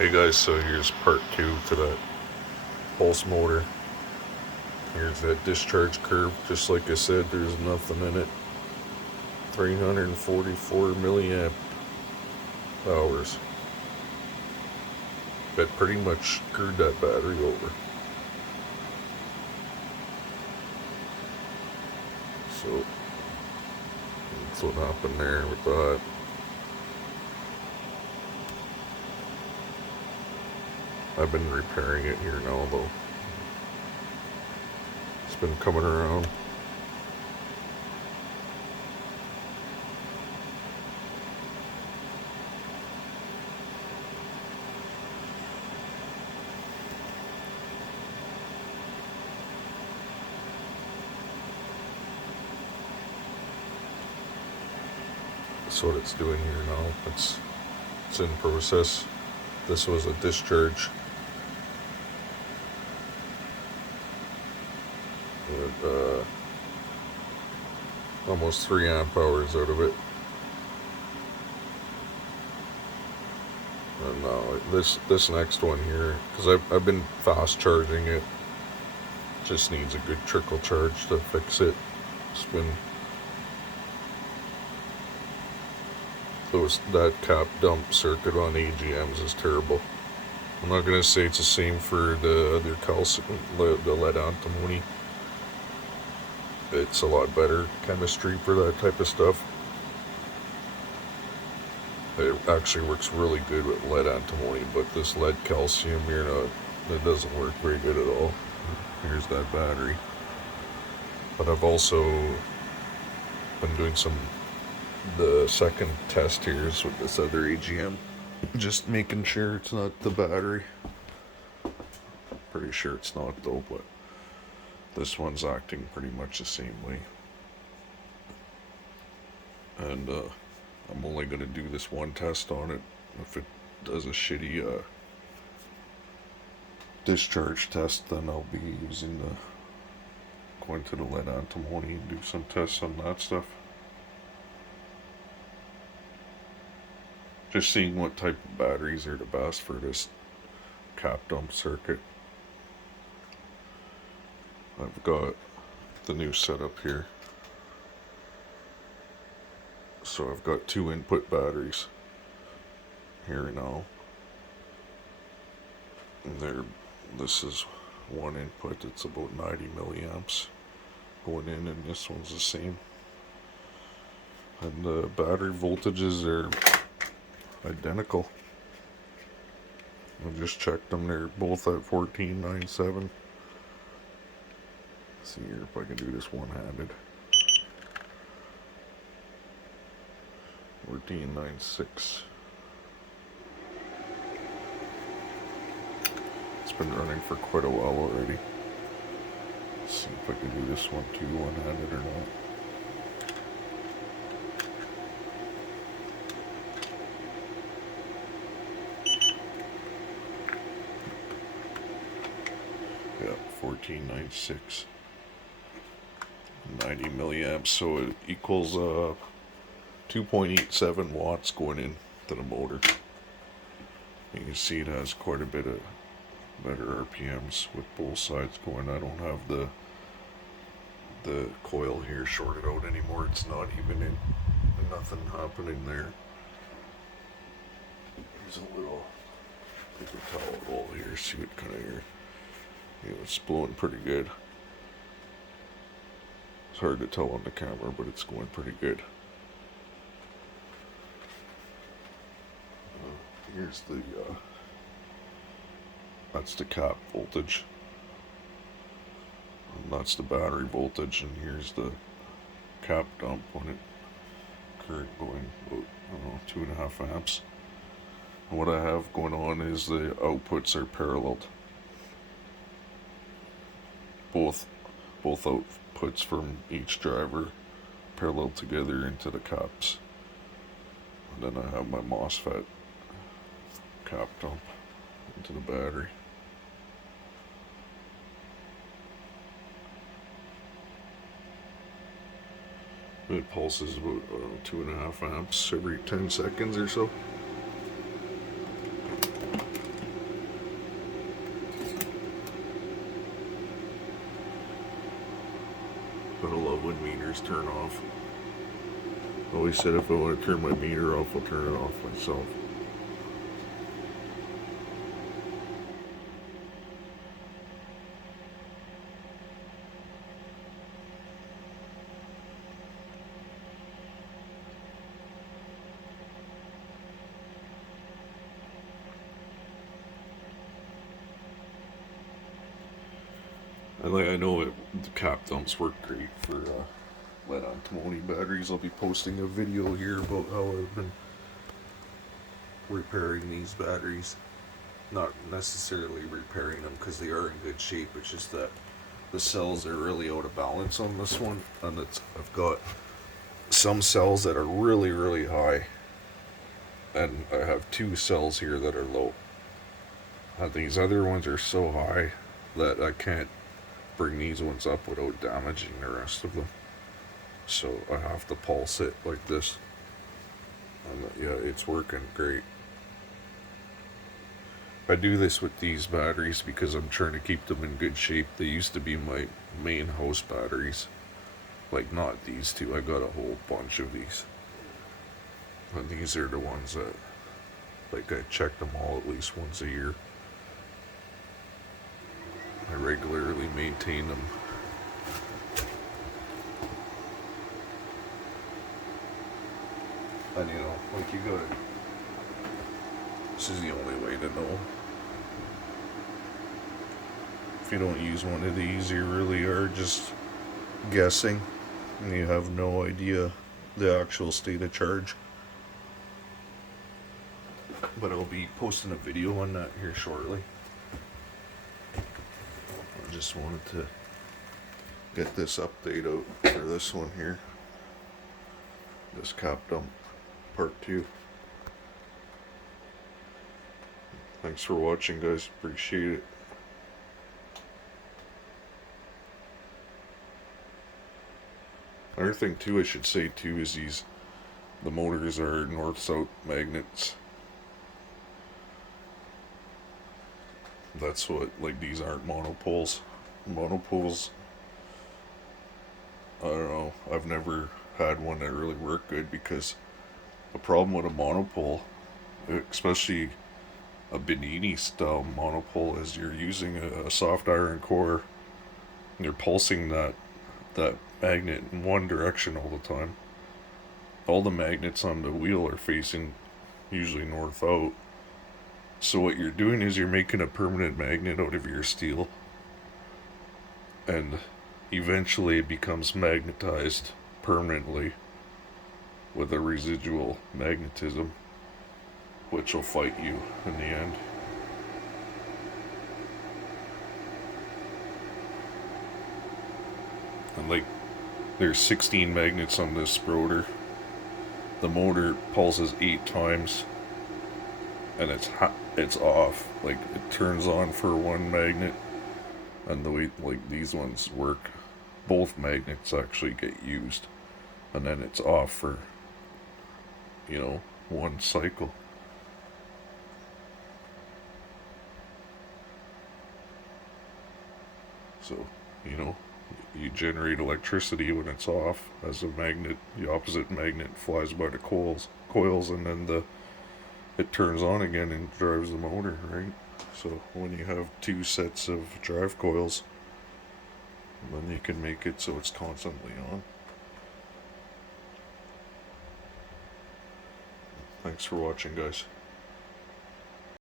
Hey guys, so here's part 2 to that pulse motor. Here's that discharge curve. Just like I said, there's nothing in it. 344 milliamp hours. That pretty much screwed that battery over. So that's what happened there with that. I've been repairing it here now though. It's been coming around. That's what it's doing here now. It's in process. This was a discharge. With, almost 3 amp hours out of it. And this next one here, because I've been fast charging it, just needs a good trickle charge to fix it. It's been that cap dump circuit on AGMs is terrible. I'm not gonna say it's the same for the other calcium, the lead antimony. It's a lot better chemistry for that type of stuff. It actually works really good with lead antimony, but this lead calcium here, that doesn't work very good at all. Here's that battery. But I've also been doing the second test here is with this other AGM. Just making sure it's not the battery. Pretty sure it's not though, but this one's acting pretty much the same way. And I'm only going to do this one test on it. If it does a shitty discharge test, then I'll be going to the lead antimony and do some tests on that stuff. Just seeing what type of batteries are the best for this cap dump circuit. I've got the new setup here. So I've got 2 input batteries here now. And this is one input, it's about 90 milliamps going in, and this one's the same. And the battery voltages are identical. I just checked them, they're both at 1497. See here if I can do this one-handed. 1496. It's been running for quite a while already. Let's see if I can do this one too, one-handed or not. Yeah, 1496. 90 milliamps, so it equals 2.87 watts going in to the motor. You can see it has quite a bit of better RPMs with both sides going. I don't have the coil here shorted out anymore. It's not even in, nothing happening there. There's a little paper towel roll here, see what kind of air. Yeah, it's blowing pretty good. It's hard to tell on the camera, but it's going pretty good. Here's that's the cap voltage. And that's the battery voltage, and here's the cap dump on it. Current going about, 2.5 amps. And what I have going on is the outputs are paralleled. Both outputs from each driver parallel together into the caps. And then I have my MOSFET cap dump into the battery. It pulses about 2.5 amps every 10 seconds or so. meters turn off. I always said if I want to turn my meter off, I'll turn it off myself. I know the cap dumps work great for lead antimony batteries. I'll be posting a video here about how I've been repairing these batteries. Not necessarily repairing them because they are in good shape. It's just that the cells are really out of balance on this one, and I've got some cells that are really, really high, and I have 2 cells here that are low. And these other ones are so high that I can't bring these ones up without damaging the rest of them. So I have to pulse it like this. And yeah, it's working great. I do this with these batteries because I'm trying to keep them in good shape. They used to be my main house batteries. Like, not these two. I got a whole bunch of these. And these are the ones that, like, I check them all at least once a year. I regularly maintain them. And you know, like, you gotta, this is the only way to know. If you don't use one of these, you really are just guessing, and you have no idea the actual state of charge. But I'll be posting a video on that here shortly. I just wanted to get this update out for this one here. This cap dump part 2. Thanks for watching, guys. Appreciate it. Another thing too I should say too is the motors are north-south magnets. That's what, like, these aren't monopoles. Monopoles, I don't know, I've never had one that really worked good, because the problem with a monopole, especially a Benini style monopole, is you're using a soft iron core and you're pulsing that magnet in one direction all the time. All the magnets on the wheel are facing usually north out. So what you're doing is you're making a permanent magnet out of your steel, and eventually it becomes magnetized permanently with a residual magnetism, which will fight you in the end. And like, there's 16 magnets on this rotor. The motor pulses 8 times, and it's off. Like, it turns on for one magnet, and the way, like, these ones work, both magnets actually get used, and then it's off for, you know, one cycle. So, you know, you generate electricity when it's off, as a magnet, the opposite magnet flies by the coils, and then it turns on again and drives the motor, right? So when you have 2 sets of drive coils, then you can make it so it's constantly on. Thanks for watching, guys.